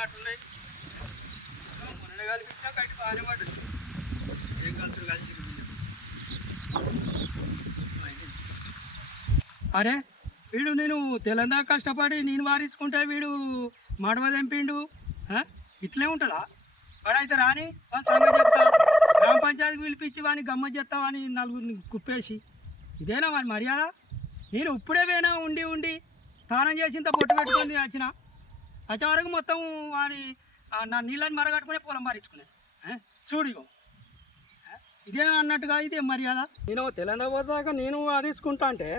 ఉన్నట్టున్నాయి. మొన్న కలిపించినా కట్టి బాగానే పడ్డది. ఏం కలిసి కలిసి? అరే వీడు నేను తెలంగాణ కష్టపడి నేను వారించుకుంటే వీడు మడవ తెంపిండు ఇట్లే ఉంటుందా? వాడైతే రాని వాని సంగతి చెప్తా. గ్రామ పంచాయతీకి పిలిపించి వాడిని గమ్మ చేస్తావని నలుగురిని కుప్పేసి. ఇదేనా వాని మర్యాద? నేను ఇప్పుడే పోయినా ఉండి ఉండి స్నానం చేసింత పొట్టు పెట్టుకుంది వచ్చిన. వచ్చే వరకు మొత్తం వాని ఆ, నా నీళ్ళని మరగట్టుకునే పొలం పారించుకునే చూడు ఇగో. ఆ, ఇదే అన్నట్టుగా ఇదే మర్యాద. నేను తెలంగాణ పోతాక నేను వారించుకుంటా అంటే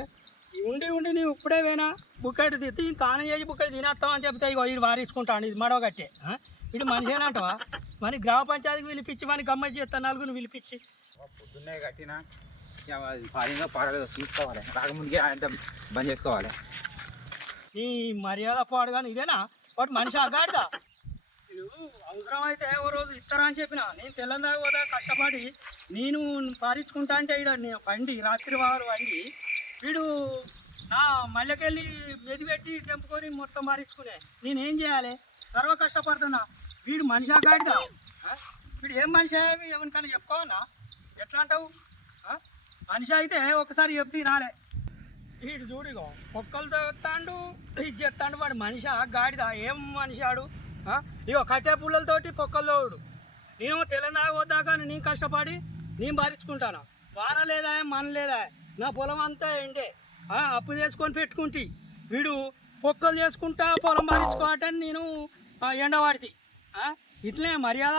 ఈ ఉండి ఉండి నీవు ఇప్పుడే పోయినా బుక్కటి తిత్తి తానం చేసి బుక్కటి తినేస్తాం అని చెప్తే ఇగో ఇది వారించుకుంటాను ఇది మడవ కట్టే ఆ? ఇది మనిషేనంటవా మరి గ్రామ పంచాయతీకి పిలిపించి వాని గమ్మత్ చేస్తా నలుగురిని పిలిపించి. పొద్దున్నే కట్టినా పాడలేదో చూసుకోవాలి. రాకముందుకే ఆయన బంద్ చేసుకోవాలి. నీ మర్యాద పాడు కానీ ఇదేనా? వాటి మనిషి అగాడిదా? వీడు అవసరం అయితే ఓ రోజు ఇస్తారా అని చెప్పిన. నేను తెల్లందాక పోదా కష్టపడి నేను పారించుకుంటా అంటే ఇక్కడ నేను పండి రాత్రి వారు వండి వీడు నా మళ్ళకెళ్ళి మెది పెట్టి తెంపుకొని మొత్తం పారించుకునే నేనేం చేయాలి? సర్వ కష్టపడుతున్నా. వీడు మనిషి అగాడిదా? వీడు ఏం మనిషి ఎవరికైనా చెప్పుకోవన్నా ఎట్లా అంటావు? మనిషి అయితే ఒకసారి చెప్తే రాలే వీడు చూడిగో ఒక్కలతో ఎత్తాండు ఇది చేస్తాడు వాడు మనిషి గాడిద ఏం మనిషి ఆడు? ఇగో కట్టే పుల్లలతోటి పొక్కలతోడు నేను తెలంగాణ వద్దాక నేను కష్టపడి నేను భరించుకుంటాను? వార లేదా మన లేదా? నా పొలం అంతా ఎండే. అప్పు చేసుకొని పెట్టుకుంటే. వీడు పొక్కలు చేసుకుంటా పొలం భరించుకోవటని నేను ఎండవాడితి. ఇట్లే మర్యాద.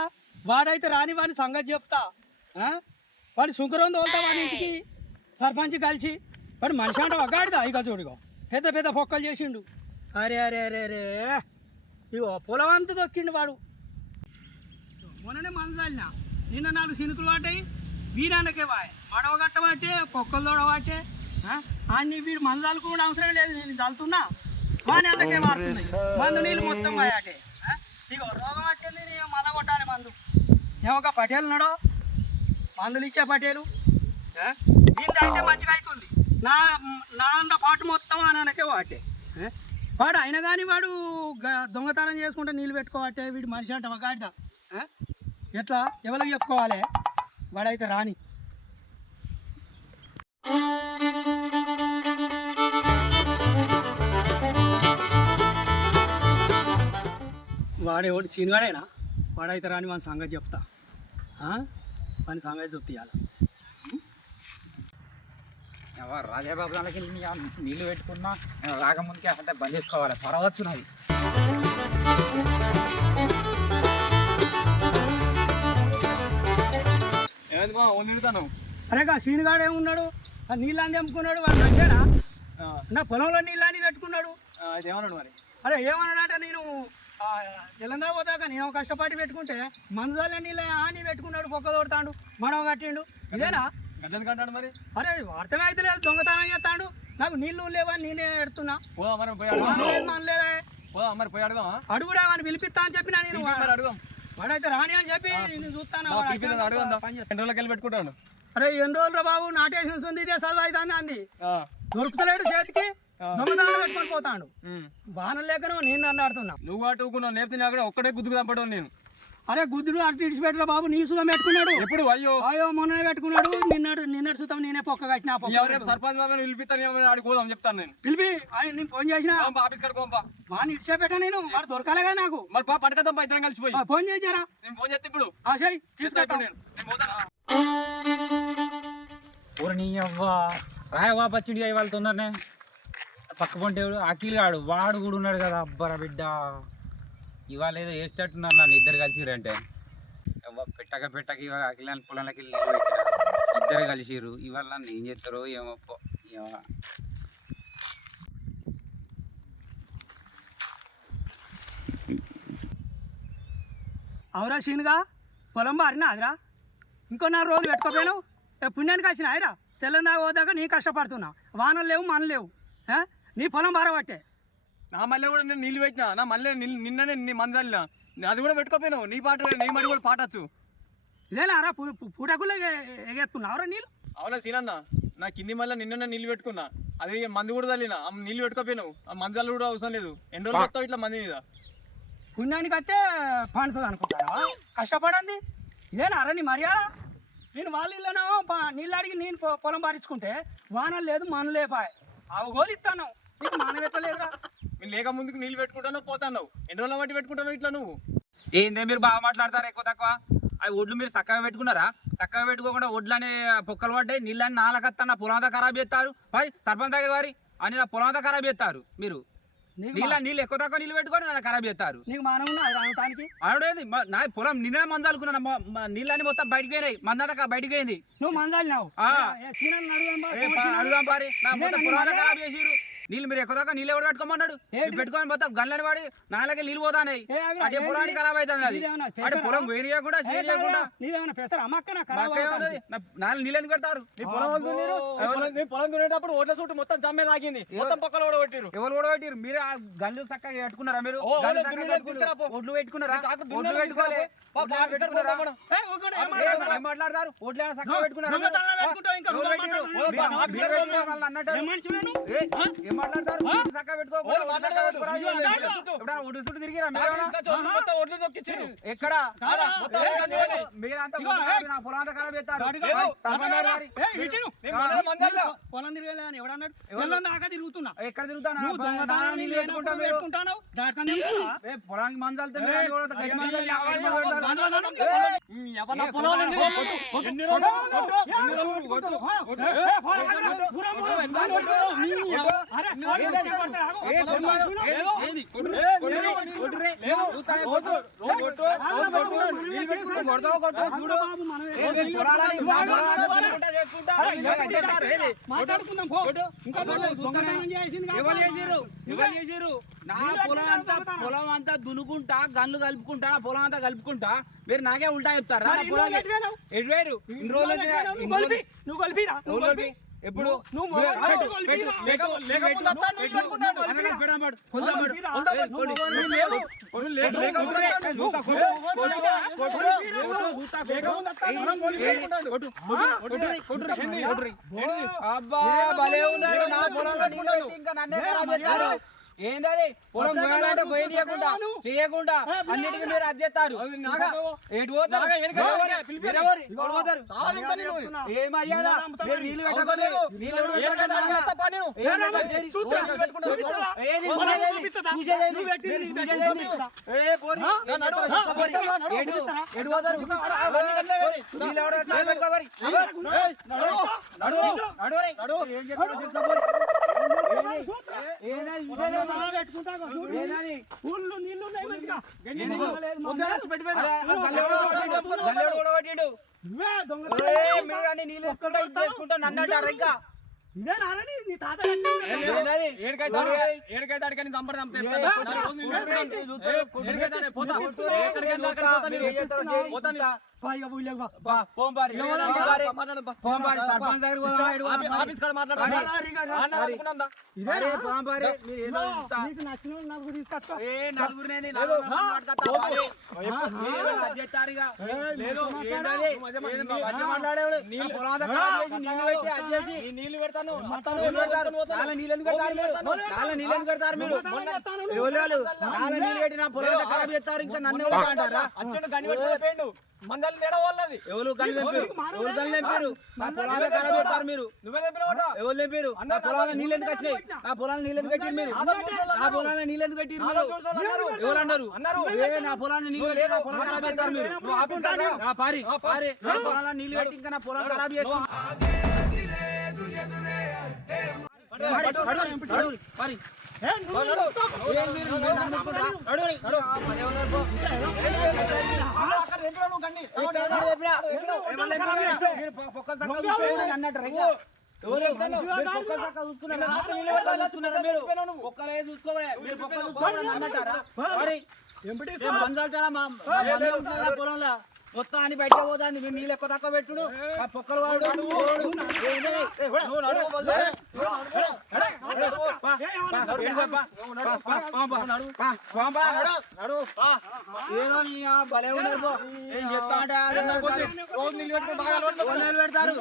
వాడైతే రాని వాడిని సంగతి చెప్తా. వాడి శుక్రం తోలుతా వాడి ఇంటికి సర్పంచ్ కలిసి. వాడు మనిషి అంటే ఒగ్గాడిదా ఇక చూడుగో పెద్ద పెద్ద పొక్కలు చేసిండు. అరే అరే అరే అరే. ఇగో పొలవంత దొక్కిండు వాడు. మొన్ననే మందాలిన నిన్న నాలుగు సినుకులు వాటాయి వీరానకే వాయ్. మడవ గట్ట పట్టే పొక్కలు తోడ వాటే అన్ని వీడు మందాలు కూడా అవసరం లేదు. నేను చల్లుతున్నా వాని అందుకే మారుతున్నాయి. మందు నీళ్ళు మొత్తం పోయాటే ఆ? ఇగో రోగం వచ్చింది నేను మళ్ళా కొట్టాలి మందు. ఏమొక పటేలు నడో మందులు ఇచ్చే పటేలు. దీంతో అయితే మంచిగా అవుతుంది. నా నా పాటు మొత్తం అనకే వాటే. వాడు అయినా కానీ వాడు గ- దొంగతనం చేసుకుంటే నీళ్ళు పెట్టుకోవట్టే వీడు మనిషి అంట గాడిద ఎట్లా? ఎవరికి చెప్పుకోవాలి? వాడైతే రాని. వాడేవాడు సీనిగాడేనా వాడైతే రాని మన సంగతి చెప్తా. ఆ? వాని సంగతి చూపియాలి రాజాబాబు దానికి వెళ్ళి నీ- నీళ్ళు పెట్టుకున్నా నేను రాకముందుకే అంటే బంద్ చేసుకోవాలి. త్వరవచ్చు నాది అరే కా సీనిగాడు ఏమున్నాడు? ఆ నీళ్ళని తెంపుకున్నాడు వాడు మంచిగా నా పొలంలో నీళ్ళని పెట్టుకున్నాడు. అయితే ఏమన్నాడు మరి? అరే ఏమన్నాడంటే నేను ఆ, తెలంగాణ పోతాక నేను కష్టపడి పెట్టుకుంటే మందుల నీళ్ళ ఆని పెట్టుకున్నాడు పొక్క తోడతాడు మనవ కట్టిండు. ఇదేనా? మరి? అరే అర్థమే అయితే లేదు దొంగతనం చేస్తాడు. నాకు నీళ్ళు లేవని నేనే ఎడుతున్నా పోదాం మరి పోయి వాన అడుగుదాం లేదు, మన లేదా? పోదాం మరి పోయి అడుగుదామా? అడుగుడా అని పిలిపిస్తా అని చెప్పినా నేను. అడుగుదాం. వాడైతే రాని అని చెప్పి నేను చూస్తాను పెట్టుకుంటాడు? అరే ఎన్ని రోజులు బాబు నాటేసి ఉంది ఇదే చదువు అవుతుంది అంది దొరుకుతలేడు చేతికి దొంగతనం పెట్టుకొని పోతాడు. వాన లేకనో నేను అన్నాడుతున్నా నువ్వు అటు ఊకున్నావు నేర్పితే నాకు కూడా ఒక్కడే గుద్దుకు చంపడం నేను. అరే గుద్దుడు అటు ఇడిచి పెట్టరా బాబు నీ సుతం పెట్టుకున్నాడు. ఎప్పుడు అయ్యో? అయ్యో మొన్ననే పెట్టుకున్నాడు. నిన్నడు నిన్నటి సుతం నేనే పొక్క కట్టిన ఆ పొక్క ఎవరు రేపు సర్పంచ్ బాబు పిలిపిస్తాను ఏమని ఆడికి పోదాం చెప్తాను నేను. పిలిపి ఆయన నేను ఫోన్ చేసిన? ఆఫీస్ కాడ పోంపా. వాడిని ఇడిచే పెట్టా నేను వాడు దొరకాలే కదా నాకు. మరి పా ఇద్దరం కలిసిపోయి. ఫోన్ చేసారా నేను ఫోన్ చేస్తే ఇప్పుడు. ఆశయ్ తీసుకొస్తాను నేను. నేను పోతాను. ఊరు నీ అవ్వ రాయవా పచ్చిడి అయ్యి వాళ్ళు తొందరనే. పక్క పొంటేవాడు అఖిల్ గాడు వాడు కూడా ఉన్నాడు కదా అబ్బరా బిడ్డ. ఇవాళ ఏదో వేసేటట్టున్నారు నన్ను ఇద్దరు కలిసిరంటే అంటే. పెట్టక పెట్టక ఇవాళ అఖిల్ అని పొలంలోకి వెళ్ళి ఇద్దరు కలిసిరు ఇవాళ నన్ను ఏం చేస్తారో ఏమో ఏమో. అవురా సీనుగా? పొలం బారినా అదిరా? ఇంకో నాలుగు రోజులు పెట్టుకోపోయాను పుణ్యానికి వచ్చిన ఆయరా తెల్లందా పోదాక నీ కష్టపడుతున్నా వానలు లేవు మన లేవు. నీ పొలం బారబట్టే. నా మళ్ళీ కూడా నేను నీళ్ళు పెట్టినా. నా మళ్ళీ నిన్న- నిన్ననే నీ మందలిన అది కూడా పెట్టుకోపోయినావు. నీ పాట నీ మరి కూడా పాటచ్చు. ఇదేనా రా పూటకుల్లో ఎగెత్తున్నావురా నీళ్ళు? అవునా సీనన్న? నా కింది మళ్ళీ నిన్ననే నీళ్ళు పెట్టుకున్నా. అది మందు కూడా తల్లిన ఆ నీళ్ళు పెట్టుకోపోయినావు. ఆ మందాలు కూడా అవసరం లేదు. ఎన్ని రోజులు వస్తావు ఇట్లా మంది మీద? పుణ్యానికి వస్తే పండుతుంది అనుకుంటావా కష్టపడండి ఇదేనా అరే నీ మర్యాద? నేను వాళ్ళ ప- నీళ్ళు అడిగి నేను పొ- పొలం పారించుకుంటే వానలు లేదు మన లేపాయ. అవగోలు ఇస్తాను నీకు నేను లేక ముందుకు నీళ్ళు పెట్టుకుంటానో పోతాను. ఎన్ని రోజుల బట్టి పెట్టుకుంటాను ఇట్లా నువ్వు? ఏందే మీరు బాగా మాట్లాడతారు ఎక్కువ తక్కువ? అవి ఒడ్లు మీరు చక్కగా పెట్టుకున్నారా? చక్కగా పెట్టుకోకుండా ఒడ్లు అనే పొక్కలు పడ్డాయి నీళ్ళని నాలకత్తా నా పొలం అంతా ఖరాబ్ చేస్తారు. మరి సర్పంచ్ దగ్గర వారి అని నా పొలం అంతా ఖరాబ్ చేస్తారు మీరు. నీళ్ళ నీళ్ళు ఎక్కువ తక్కువ నీళ్ళు పెట్టుకొని నన్ను ఖరాబ్ చేస్తారు. నీకు మానం మ- నా పొలం నిన్న మందాలుకున్నా నీళ్ళని మొత్తం బయటికి పోయినాయి మందంతా బయటికి పోయింది. నువ్వు అడుగుదాం సీనని. అడుగుదాం పారి. నా మొత్తం ఖరాబ్ చేసిరు నీళ్ళు మీరు ఎక్కువ దాకా నీళ్ళు ఎవరు పెట్టుకోమన్నాడు పెట్టుకొని పోతా గన్లని వాడి నాలకి నీళ్ళు పోతానాయి అటు పొలానికి ఖరాబ్ అవుతుంది అది. పొలం వేరు కూడా చేయకుండా. నీళ్ళు ఎందుకు పెడతారు? పొలం దున్నేటప్పుడు ఓట్ల సూట్ మొత్తం జమ్మే తాగింది మొత్తం పక్కన ఓడగొట్టిరు ఎవరు ఓడగొట్టిరు మీరు ఆ గన్లు చక్కగా మీరు? ఒడ్లు పెట్టుకున్నారా? పెట్టుకోవాలి మాట్లాడతారు? చక్కగా అన్నట్టు ఎక్కడ మీరంతా పొలాంత కాల పెడతారు పొలం తిరగలే అని ఎవడన్నాడు పొలం దాకా తిరుగుతున్నా ఎక్కడ తిరుగుతాను పొలానికి మందాలతో పొలం నా పొలం అంతా పొలం అంతా దునుకుంటా గన్లు కలుపుకుంటా నా పొలం అంతా కలుపుకుంటా మీరు నాకే ఉంటా చెప్తారా పొలం ఇన్ని రోజులు నువ్వు కలిపి ఎప్పుడు అబ్బా ఏందది పొలం పోయాలంటే పోయి తీయకుండా చేయకుండా అన్నిటికీ మీరు అర్జెత్తారు ఏ మర్యాద మీరు నీళ్ళు పెట్టలేదు నడు నడు నడు ఏం చెప్పారు పూలు నీళ్ళు ఉన్నాయి మంచిగా నువ్వే దొంగ నీళ్ళు వేసుకుంటా చేసుకుంటా నన్ను అంటారు ఇంకా ఇదే నారని నీ తాత ఏడికైతే పోతా బాగా ఊళ్ళకి బా బా పోంబారి. పోంబారి. పోంబారి సర్పంచ్ దగ్గర పోదాం ఆఫీస్ కాడ మాట్లాడదాం ఇదే పోంబారి మీరు ఏదో మీకు నచ్చిన నలుగురు తీసుకొచ్చుకో. ఏ నలుగురు నేను నలుగురు మాట్లాడతాను మీరు అజ్జేతారుగా లేదు ఏందది? ఏదో మధ్య మాట్లాడేవాడు? నీ పొలం దగ్గర నీళ్ళు పెట్టి అజ్జేసి నీళ్ళు పెడతాను. నీళ్ళు పెడతారు. నాలుగు నీళ్ళు ఎందుకు కడతారు మీరు? నాలుగు నీళ్ళు ఎందుకు కడతారు మీరు? ఎవరు నాలుగు నీళ్ళు పెట్టి నా పొలం దగ్గర ఖరాబ్ చేస్తారు ఇంకా నన్ను ఎవరు అంటారా? అచ్చండు గని పెట్టుకోపోయిండు మందలు తేడా వాళ్ళది. ఎవరు కళ్ళు తెంపారు? ఎవరు కళ్ళు తెంపారు? నా పొలాన్ని ఖరాబ్ చేస్తారు మీరు? నువ్వే తెప్పిన ఎవరు తెంపారు? నా పొలాన్ని నీళ్ళు ఎందుకు వచ్చినాయి నా పొలాన్ని నీళ్ళు ఎందుకు కట్టిరు మీరు? నా పొలాన్ని నీళ్ళు ఎందుకు కట్టిరు మీరు? ఎవరు అన్నారు? అన్నారు. ఏ నా పొలాన్ని నీళ్ళు నా పొలం ఖరాబ్ చేస్తారు మీరు? నువ్వు రా. నా పారి. పారి నా పొలాన్ని నీళ్ళు కట్టి ఇంకా నా పొలం ఖరాబ్ చేస్తాం పారి ఏ, ఒక్కరే చూసుకోవాలి మీరు పొక్కలు చూసుకోవాలని అన్నట్టారా మరి పొలంలో మొత్తం అని బయట పోదాన్ని మేము నీళ్ళు ఎక్కువ తక్కువ పెట్టుడు ఆ పొక్కలు వాడు ఏదో నీ భలే ఏం చెప్తా అంటే పెడతారు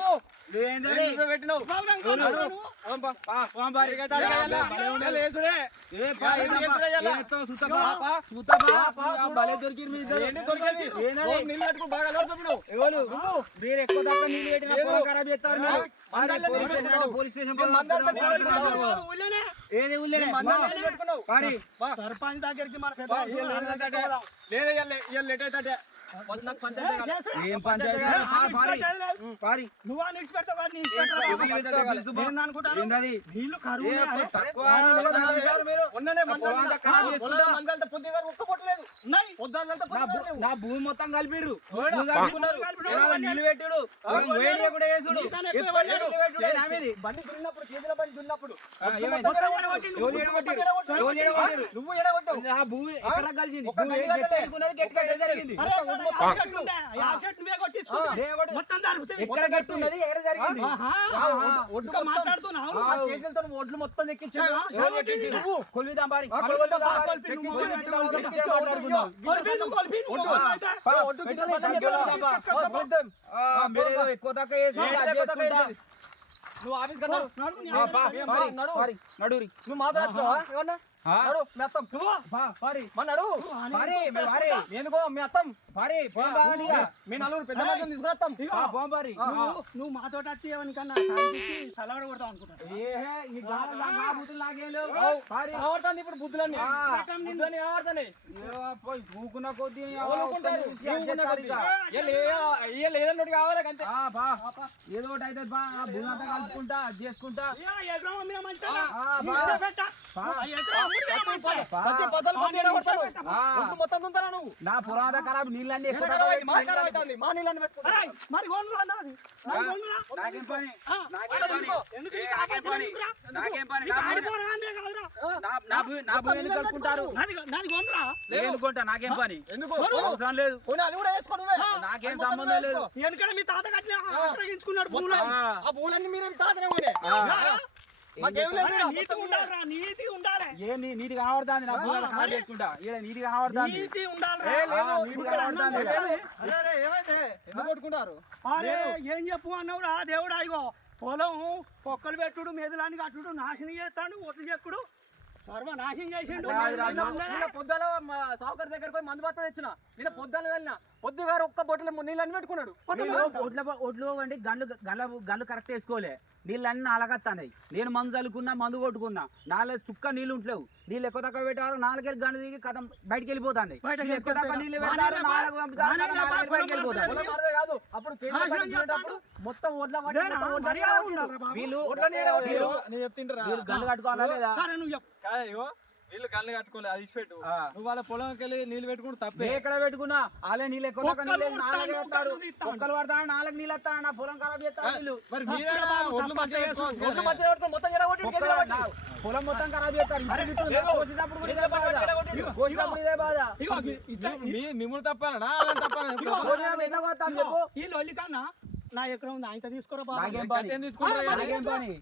దొరికింది పెట్టుకుని బాగా చూపినావు. ఎవరు? మీరు ఎక్కువ తక్కువ నీళ్ళు పెట్టినా లేదు. పొలం ఖరాబ్ చేస్తారు మీరు. Police station. ఏది. సర్పంచ్ దగ్గరికి. లేదా ఇయ్యాల ఇయ్యాల లేట్ అవుతాడే. ఫస్ట్ నాకు పంచాయతీ కావాలి. ఏం పంచాయతీ. నువ్వా పెడతావు నా భూమి మొత్తం కలిపిర్రు. కూడా వేసుడు. బండి దున్నప్పుడు బండి దున్నప్పుడు? నువ్వు ఎడగొట్టావు. నా భూమి ఎక్కడ కలిసింది? జరిగింది. ఎక్కడ గట్టి ఉన్నది ఎక్కడ మాట్లాడుతున్నావు? ఒడ్లు మొత్తం? నువ్వు. కొలువిదాం బారి ఆ, కొలువిదాం కొలువిదాం బారి. బారి. ఎక్కించు, నువ్వు ఎక్కించు, ఒడ్డు ఎక్కించు, ఎక్కించు, మాట్లాడుకుందాం. కొలిపి నువ్వు కొలిపి నువ్వు ఒడ్డు. కొలిపి అయితే. పా, ఒడ్డు పెట్టు, గిట్ల పెట్టు, పక్కన పెట్టు, చెప్తా. పెట్టు, ఆ, పెద్దాం. ఆ, మీరు ఏదో ఎక్కువ తక్కువ చేసి ఏంటి అది ఎక్కువ తక్కువ చేసుకుంటా. చేసేది? నువ్వు ఆఫీస్ కన్నా ఆ, పా, ఏం పారి, బా, నడు. పారి, నడురి. నువ్వు మాట్లాడచ్చావా ఏమన్నా ఆ? నడు మీ అత్తం పా, పారి. మా నడు పారి, మీరు పారి. నేనుగో మీ అత్తం మీ నలుగురు పెద్ద. నువ్వు మాతో సలవడ అనుకుంటాను నా- నా ఇప్పుడు బుద్ధులన్నీ. ఊకున్న కొద్దీ లేదన్నట్టు కావాలి అంతే బా. ఏదో ఒకటి అయితే బా కలుపుకుంటా అది చేసుకుంటా. మొత్తం నా పురాణ ఖరాబ్ నీళ్ళన్నీ? మా నీళ్ళని మరి. నాకేం పని? నా భూమి- ఎందుకు కలుపుకుంటారు ఎందుకుంటా? నాకేం ఎందుకు? అవసరం లేదు. అది కూడా. నాకేం సంబంధం లేదు. వెనకడ మీ తాత కట్టిన ఆక్రమించుకున్నాడు భూములు. ఆ. పూలన్నీ మీరేం తాతనే కొనే. నీతి నీతి ఉండాలి. ఏం కనబడుతుంది నా భూమి ఈడ కనబడుతుంది నీతి కనబడుతుంది ఏమైతే? ఎందుకు కొట్టుకుంటారు? అరే చెప్పు అన్నవురా? దేవుడా ఇగో పొలం పొక్కలు పెట్టుడు మెదులాన్ని కట్టుడు నాశనం చేస్తాడు ఒట్లు చెక్కుడు. సర్వనాశనం చేసిండు. మా సావుకారు దగ్గరకు పోయి మందు బత్త తెచ్చిన. నిన్న పొద్దున వెళ్ళిన పొద్దు గారు ఒక్క బొట్టలు నీళ్ళని పెట్టుకున్నాడు. నీళ్ళు ఒడ్ల ఒడ్లు వండి గన్లు గల్ల గన్లు కరెక్ట్ వేసుకోలే. నీళ్ళు అన్ని నాలగత్తాయి నేను మందు చల్లుకున్నా మందు కొట్టుకున్నా నాలుగు సుక్క నీళ్ళు ఉంటలేవు. నీళ్ళు ఎక్కువ తక్కువ పెట్టారు నాలుగేళ్ళు గన్ను దిగి కథం బయటికి వెళ్ళిపోతాయి ఎక్కువ తక్కువ నీళ్ళు పెట్టారు కాదు అప్పుడు మొత్తం ఒడ్ల. వీళ్ళు గన్లు కట్టుకోవాలా లేదా? వీళ్ళు కళ్ళు కట్టుకోలేదు అది పెట్టు. నువ్వు వాళ్ళ పొలంకి వెళ్ళి నీళ్ళు పెట్టుకుంటూ తప్పే. ఎక్కడ పెట్టుకున్నా? వాళ్ళే నీళ్ళు ఎక్కువ నీళ్ళు నాలుగే నీళ్ళు వస్తాను నా పొలం ఖరాబ్ పొలం మొత్తం ఖరాబ్ చేస్తారు. మిమ్మల్ని తప్పనా తప్పనా నా ఎకరం ఉంది ఆయన తీసుకోరా తీసుకుంటారు?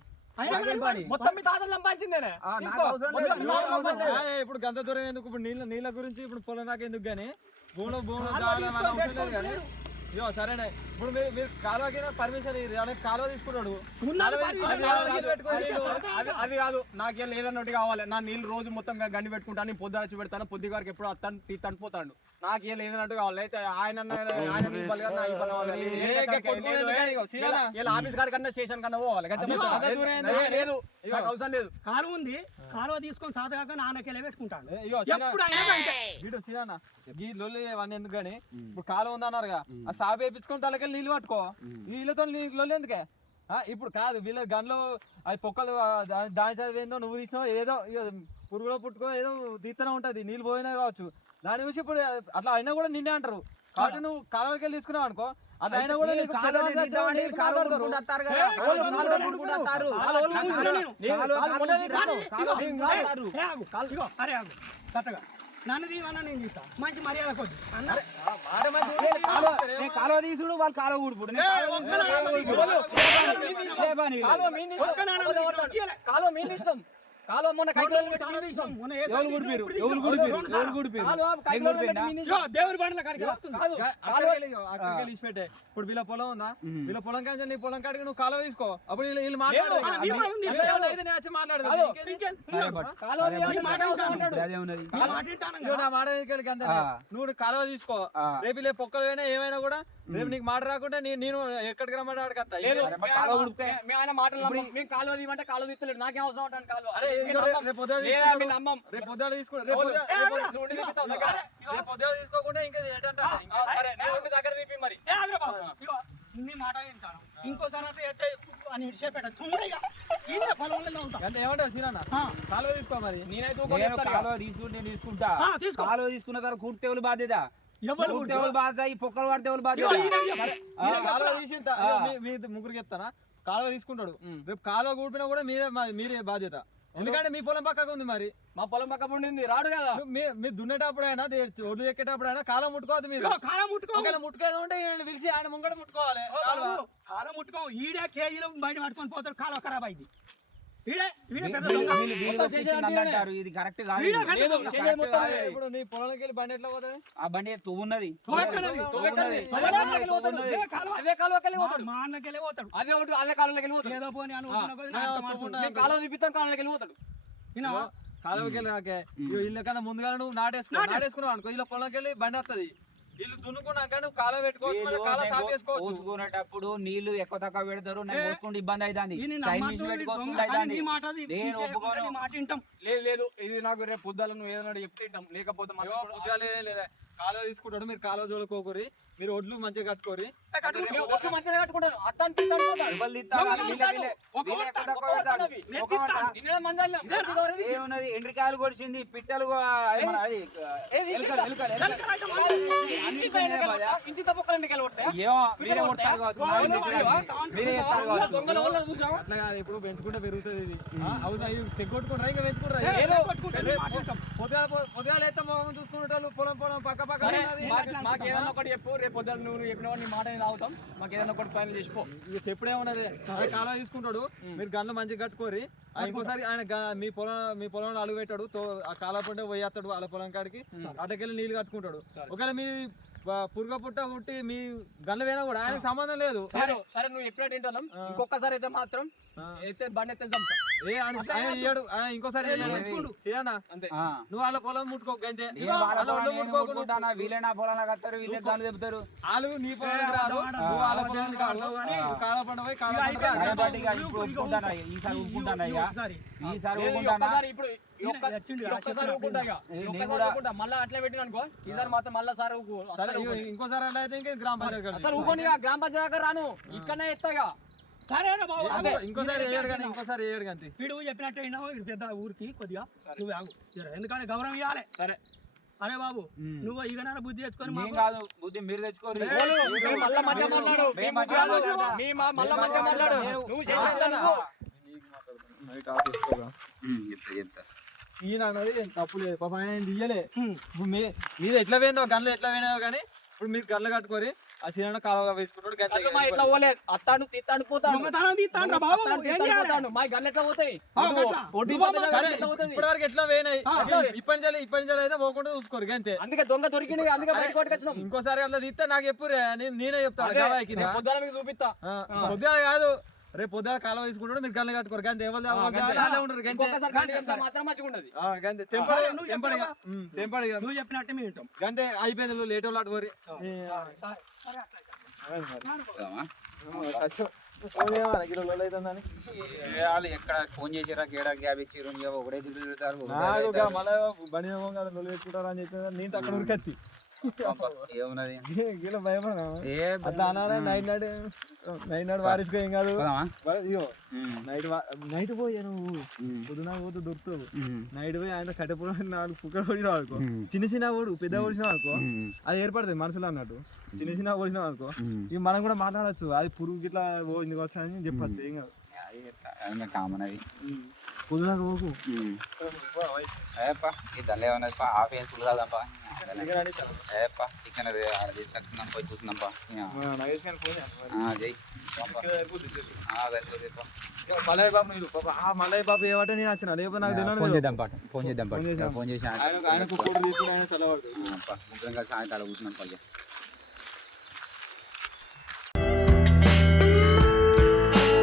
మొత్తం మీ తాతలు సంపాదించిందేనే? ఇప్పుడు గంత దూరం ఎందుకు ఇప్పుడు నీళ్ళ నీళ్ళ గురించి ఇప్పుడు పొలం నాకు ఎందుకు కానీ భూమిలో భూమిలో ఇయో సరేనే. ఇప్పుడు మీరు మీరు కాలువకి పర్మిషన్ కాలువ తీసుకున్నాడు. ఉన్నది కాలువ పది తీసుకుని నిమిషాలు కాలువ తీసి పెట్టుకొని పది నీళ్ళు- నిమిషాలు అది అది కాదు. నాకేం లేదన్నట్టు కావాలి. నా నీళ్ళు రోజు మొత్తం గండి పెట్టుకుంటాను నేను పొద్దు వచ్చి పెడతాను. పొద్దు గారికి ఎప్పుడు అత్తాను టీ తడిపోతాడు నాకేం లేదన్నట్టు కావాలి. అయితే ఆయన ఆఫీస్ కాడి కన్నా స్టేషన్ కన్నా పోవాలి. లేదు, అవసరం లేదు. కాలువ ఉంది. కాలువ తీసుకొని సాధగాక నాన్నకెళ్ళి పెట్టుకుంటాను ఏ, ఇగో సినా- ఎప్పుడు అయినా అంతే. వీడు సినానా ఈ లొల్లి అవన్నీ ఎందుకు కానీ ఇప్పుడు కాలం ఉందన్నారుగా. సాబు వేయించుకొని తలకెళ్ళి నీళ్ళు పట్టుకో. నీళ్ళతో నీ లొల్లి ఎందుకే? ఇప్పుడు కాదు వీళ్ళ గన్లో అది పొక్కలు దాని చదివి ఏందో నువ్వు తీసినావు ఏదో పురుగులో పుట్టుకో ఏదో తీస్తూనే ఉంటది నీళ్ళు పోయినా కావచ్చు. దాని గురించి ఇప్పుడు అట్లా అయినా కూడా నిన్నే అంటారు. కాబట్టి నువ్వు కాలువకి వెళ్ళి తీసుకున్నావు అనుకో అది అయినా కూడా నీకు నన్ను తీవన్నా నేను తీస్తా మంచి మర్యాద కొద్ది. అన్న. ఆ, మాట మంచిగా నేను ఉంది. కాలువ తీసుడు వాళ్ళు కాలువ లేదు. కాలువ మీ ఇష్టం. కాలువ మొన్న కైకిలోలు పెట్టి తీసినాం. మొన్న ఏ ఎవరు ఎవరు ఇప్పుడు కాలువ కైకిలోలు? పెట్టి దేవుడి బండ్ల కాడికి. కాదు. వెళ్ళి అక్కడికి వెళ్ళి ఇచ్చిపెట్టే ఇప్పుడు వీళ్ళ పొలం ఉందా? వీళ్ళ పొలం కాంచి నీ పొలం కాడికి నువ్వు కాలువ తీసుకో. అప్పుడు వీళ్ళు మాట్లాడదు. కాదు. మాట కదా. ఎందుకు. నువ్వు కాలువ తీసుకో. రేపు పొక్కలు అయినా ఏమైనా కూడా రేపు నీకు మాట రాకుంటే నేను నేను ఎక్కడికి రమ్మంటే మాటలు కాలువ తీయమంటే కాలువ తీస్తలేడు నాకేం అవసరం అంటాను కాలువ? అరే తీసుకో తీసుకోకుండా ఇంకా దగ్గర తీపి మరి. ఏ ఆగ్రా బాబు. ఇగో, ఇన్ని మాట వింటాను ఇంకోసారి అంటే ఎత్తే అని ఇడిచేపెట్ట. తుంగడిగా ఈయన పొలంలో ఉంటా. అంటే ఏమంటావు సీనన్న? ఆ. కాలువ తీసుకో మరి. నేనైతే కాలువ తీసుకుంటే తీసుకుంటా. ఆ, తీసుకో. కాలువ తీసుకున్న తర్వాత కుట్టేవులు బాధ్యత? ఎవరు కుట్టేవులు బాధ్యత? ఈ పొక్కలు పడితేవులు బాధ్యత? ఇగో, ఈయన చెప్పు. ఆ, కాలువ తీసిన త- ఇగో మీ- మీ ముగ్గురికి చెప్తానా? కాలువ తీసుకుంటాడు. రేపు కాలువ కూడిపినా కూడా మీదే మా- మీరే బాధ్యత. ఎందుకంటే మీ పొలం పక్కకు ఉంది మరి. మా పొలం పక్క ఉండింది రాడు కదా. మీరు దున్నేటప్పుడైనా ఒడ్లు ఎక్కేటప్పుడైనా కాలం ముట్టుకోవద్దు మీరు. కాలం ముట్టుకో. ఒకవేళ ముట్టుకేది ఉంటే పిలిచి ఆయన ముంగడ ముట్టుకోవాలి. కాలం ముట్టుకో. ఈడే కేజీలో బయట పట్టుకొని పోతాడు కాలం ఖరాబ్ అయింది. అంటారు. ఇది కరెక్ట్ కాదు. ఇప్పుడు నీ పొలంకి వెళ్ళి బండి ఎట్లా పోతుంది ఆ బండి తువ్వున్నది. అదే అదే. అదే అదే ఒకటి అల్లే కాలువకి వెళ్ళిపోతాడు ఏదో పోనీ వెళ్ళిపోతాడు కాలువకి ముందుగా నువ్వు నాటేసుకో. నాటేసుకున్నావు అనుకో ఇలా పొలంకి వెళ్ళి బండి వస్తుంది ఇల్లు దున్నుకున్నాక నువ్వు కాలువ పెట్టుకోవచ్చు సాపేసుకోవచ్చు. పోసుకునేటప్పుడు నీళ్ళు ఎక్కువ తక్కువ పెడతారు నాకు పోసుకుంటే ఇబ్బంది అవుతుంది చైనీస్ పెట్టుకోసుకుంటే అవుతుంది మాట అది నేను తీసేయకుండా ఒప్పుకోను. నీ మాట వింటాం. లేదు లేదు ఇది నాకు రేపు పొద్దుల నువ్వు ఏదన్నా చెప్తే. లేకపోతే ఏం లేదా కాలువ తీసుకుంటాడు మీరు కాలువ చూడుకోకూరి మీరు ఒడ్లు మంచిగా కట్టుకోరి. ఒట్లు మంచిగా. ఏమున్నది? ఎండ్రికాయలు కొడిచింది పిట్టలు అట్లా కాదు ఇప్పుడు పెంచుకుంటే పెరుగుతుంది ఇది. అవసరం తెగొట్టుకుంటారా ఇంకా పెంచుకుంటారా? ఏదో పట్టుకుంటే నీ మాట వింటాం. పొద్దుగాల పొ- పొద్దుగాల ఎత్తే మొహం చూసుకునేటోళ్ళు పొలం పొలం పక్క మాకు- ఏదైనా ఒకటి చెప్పు రేపు పొద్దున నువ్వు చెప్పిన నీ మాట నేను ఆగుతాం మాకు ఏదైనా ఒకటి ఫైనల్ చేసిపో. ఇక చెప్పుడే ఉన్నది. తీసుకుంటాడు. మీరు గన్ను మంచిగా కట్టుకోరి. ఇంకోసారి ఆయన మీ పొలం మీ పొలంలో అడుగు పెట్టాడు. ఆ కాలువ పంటే పోయేస్తాడు వాళ్ళ పొలం కాడికి. అటకెళ్ళి నీళ్ళు కట్టుకుంటాడు. ఒకవేళ మీ పురుగ పుట్ట పుట్టి మీ గన్ను పోయినా కూడా ఆయనకు సంబంధం లేదు. సరే సరే నువ్వు ఏంటో ఇంకొకసారి అయితే మాత్రం అయితే బండి అయితే ఏ ఆయన ఆయన ఇయ్యడు. ఆయన ఇంకోసారి ఇయ్యడు. చేయనా? అంతే. ఆ. నువ్వు వాళ్ళ పొలం ముట్టుకోకు అంతే వాళ్ళ పొలం ఒళ్ళు నేను ముట్టుకోకు కొట్టుకుంటానా? వీళ్ళే నా కత్తారు వీళ్ళే దాన్ని చెప్తారు. వాళ్ళు నీ పొలానికి రాదు. నువ్వు వాళ్ళ నువ్వు కాళ్ళ పోయి కాళ్ళ ఇప్పుడు ఒప్పుకుంటానా? ఈసారి ఒప్పుకుంటానా. ఈసారి ఒప్పుకుంటానా ఇప్పుడు ఒక్కసారి. మళ్ళా అట్లే పెట్టిన అనుకో ఈసారి మాత్రం మళ్ళా సార్ ఇంకోసారి అట్లా అయితే ఇంకా గ్రామ పంచాయతీ. అసలు గ్రామ పంచాయతీ దగ్గర రాను. ఇక్కడనే ఎత్తాగా సరేనా బాబు ఇంకోసారి వేయడు కానీ ఇంకోసారి వేయడు కానీ వీడు చెప్పినట్టు అయినావు వీడు పెద్ద ఊరికి కొద్దిగా. నువ్వు ఆగు. ఎందుకంటే గౌరవం ఇవ్వాలి. సరే. అరే బాబు నువ్వు ఇకనైనా బుద్ధి తెచ్చుకొని మాకు కాదు బుద్ధి మీరు తెచ్చుకోరు. మేము మళ్ళా మధ్య మాట్లాడు. మేము మేము మళ్ళా మధ్య నువ్వు చెప్తా చెప్తా సీన్ అన్నది తప్పు లేదు. పాప ఆయన ఏం తీయలే. ఇప్పుడు మీ మీద ఎట్లా పోయిందో గన్లు ఎట్లా పోయినాయో కానీ ఇప్పుడు మీరు గన్లు కట్టుకోరి ఆ సీన్ అన్న కాలువ వేసుకుంటాడు మా ఇట్లా తీస్తాను బాబు ఏం చేయాలి? గన్లు ఎట్లా పోతాయి? ఇప్పటి వరకు ఎట్లా పోయినాయి. ఇప్పటి నుంచి ఇప్పటి నుంచి అయితే పోకుండా చూసుకోరు గంతే అందుకే దొంగ దొరికింది అందుకే బయట కొట్టుకొచ్చినాం ఇంకోసారి అట్లా తీస్తే నాకు చెప్పురే నేను నేనే చెప్తాను పొద్దున మీకు చూపిస్తా. పొద్దున కాదు రేపు పొద్దున కాలువ తీసుకుంటాడు మీరు గన్లు కట్టుకోరు. అలా ఉండరు నువ్వు చెప్పినట్టు మేము వింటాం. గంతే అయిపోయింది నువ్వు లేట్ వాళ్ళు అటు పోరి. సరే సరే అట్లా అయితే. పోదామా? అవుతుందని ఏ వాళ్ళు ఎక్కడ ఫోన్ చేసిరా కేడా గ్యాప్ ఒకడే తిరిగి తిరుగుతారు, బండి లొల్లి పెట్టుకుంటారా అని చెప్పి నేను అక్కడ ఉరికెత్తి. ఏమున్నది? నైట్ నైట్ నైట్ నైట్ వారిసుకో ఏం కాదు. నైట్ నైట్ పోయా నువ్వు. పొద్దున పోతే దొరుకుతావు నైట్ పోయి ఆయన కట్టెపురం నాలుగు కుక్కలు కొడినావు అనుకో. చిన్న చిన్న ఓడు పెద్ద ఓడిసినావు అనుకో అది ఏర్పడుతుంది మనసులో అన్నట్టు. చిన్న చిన్న ఓడిసినావు అనుకో. ఇక మనం కూడా మాట్లాడచ్చు. అది పురుగు గిట్లా పోయింది కావచ్చు అని చెప్పచ్చు. ఏం కాదు? కామన్ అది కుదరకు పోకు ఏప్పా ఈ దల్ల ఏమన్నది పా ఆఫ్ ఏం చూడదాంపా ఏప్పా చికెన్ తీసుకొచ్చుకుందాం పోయి. జై సరిపోతే మల్లయ్య బాబు మీరు ఏమంటే నేను వచ్చిన లేకపోతే నాకు తెలియదు ఫోన్ చేద్దాం పాట ఫోన్ చేద్దాం ఫోన్ చేద్దాం. పాట ఫోన్ చేసి ఆయన ఆయన ఫోటో తీసుకుని ఆయన సలవాడు ముగ్గురం కలిసి ఆయన కూర్చున్నాం పయ్య